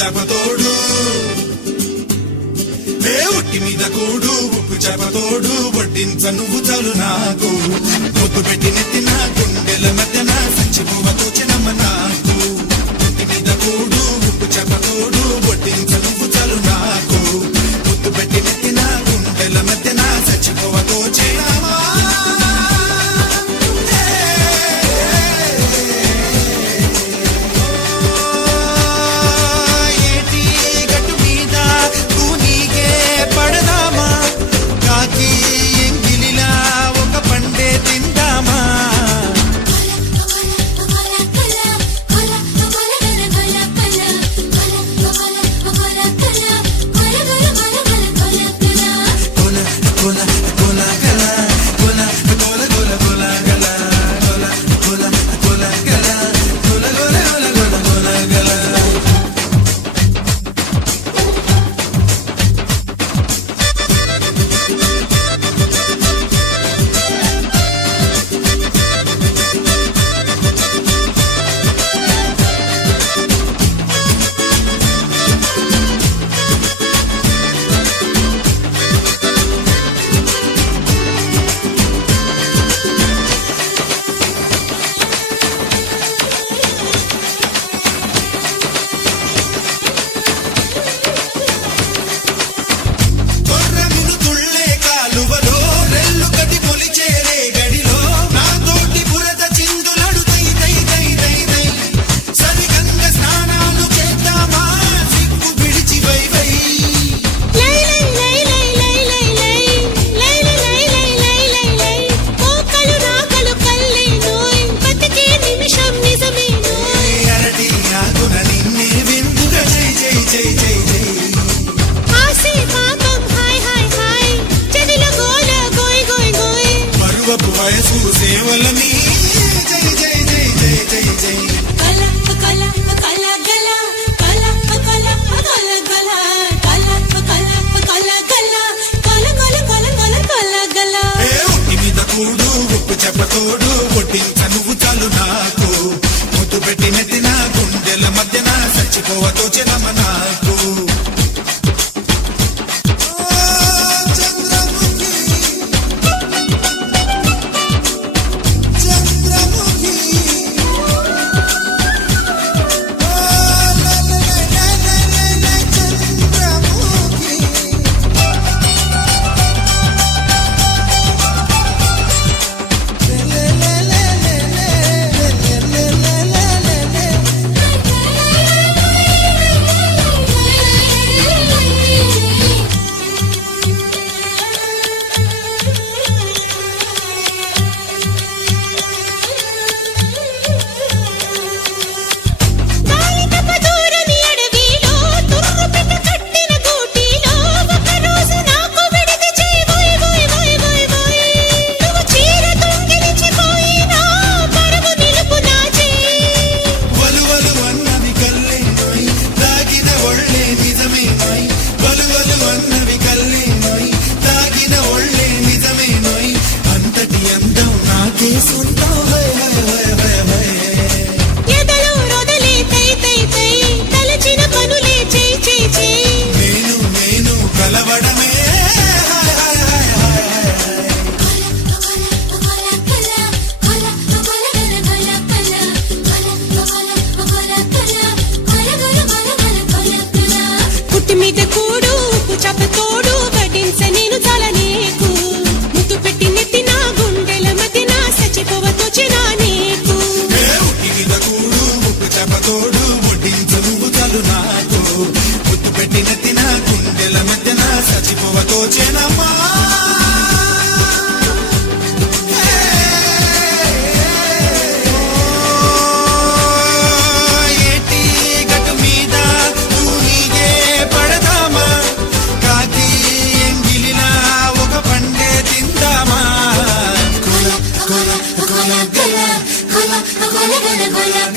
చేపతోడు ఉట్టి మీద కూడు ఉప్పు చేపతోడు వడ్డించ నువ్వు చాలు నాకు ముద్దు పెట్టి నెత్తిన గుండెల మధ్యన సంచిపోవతో చిన్నమ్మ నాకు ఉట్టి మీద కూడు ఉప్పు చేపతోడు వడ్డించ నువ్వు చాలు నాకు ముద్దు పెట్టి నెత్తిన గుండెల మధ్యన సంచిపోవతో చిన్నమ్మ సేవలని జై జై జై జై జై జై కల కల కల గల కల కల కల గల కల కల కల గల కల కల కల కల కల గల ఉట్టి మీద కూడు ఉప్పు చెప్పతోడు వడ్డించ నువ్వు చాలు నాకు ముద్దు పెట్టి నెత్తిన గుండెల మధ్యన చచ్చిపోవతో చిన్నమ్మ నాకు todo Cola,